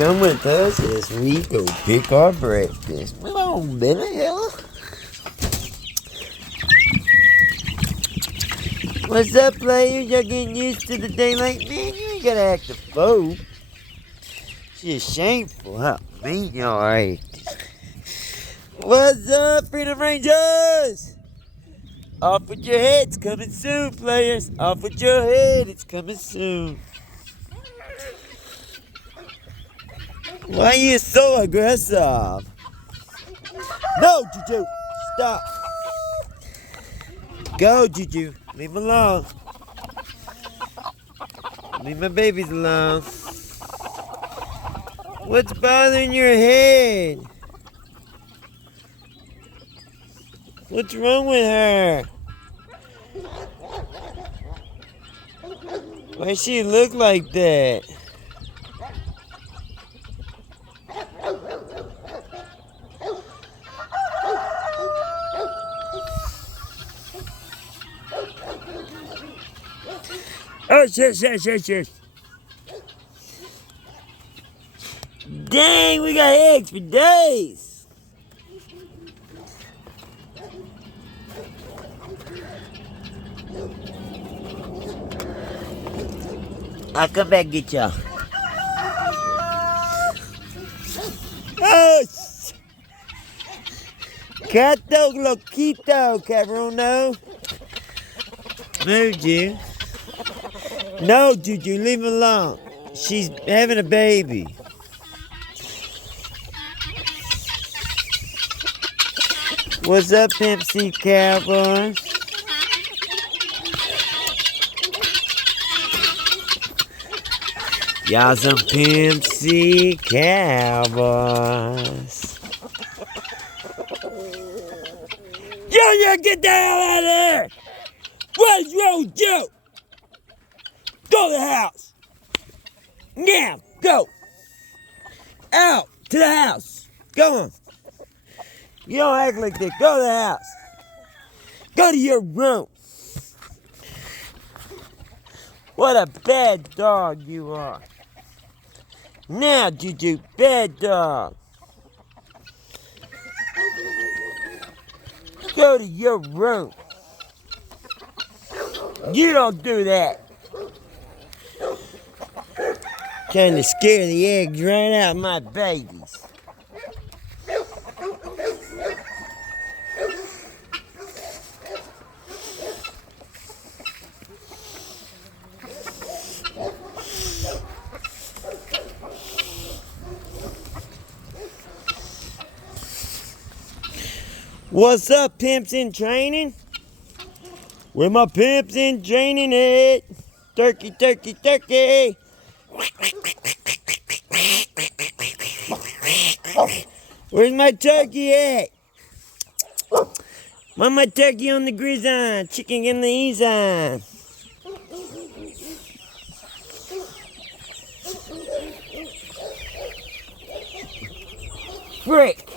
come with us as we go pick our breakfast. Come on, Billy Hill. What's up, players? Y'all getting used to the daylight? Man, you ain't gotta act a fool. It's just shameful how mean y'all are. What's up, Freedom Rangers? Off with your head, it's coming soon, players. Off with your head, it's coming soon. Why are you so aggressive? No, Juju, stop. Go, Juju, leave him alone. Leave my babies alone. What's bothering your head? What's wrong with her? Why does she look like that? Oh, shit. Dang, we got eggs for days. I'll come back and get y'all. Oh, Cato Loquito, Cabrono. Moved you. No, Juju, leave him alone. She's having a baby. What's up, Pimp C Cowboys? Y'all some Pimp C Cowboys. Junior, get the hell out of there! What's wrong with you? Go to the house! Now, go! Out to the house! Go on! You don't act like that. Go to the house! Go to your room! What a bad dog you are! Now, Juju, bad dog! Go to your room! You don't do that! Trying to scare the eggs right out of my babies. What's up, pimps in training? Where my pimps in training at? Turkey. Where's my turkey at? Want my turkey on the grizzon, chicken in the eason. Frick!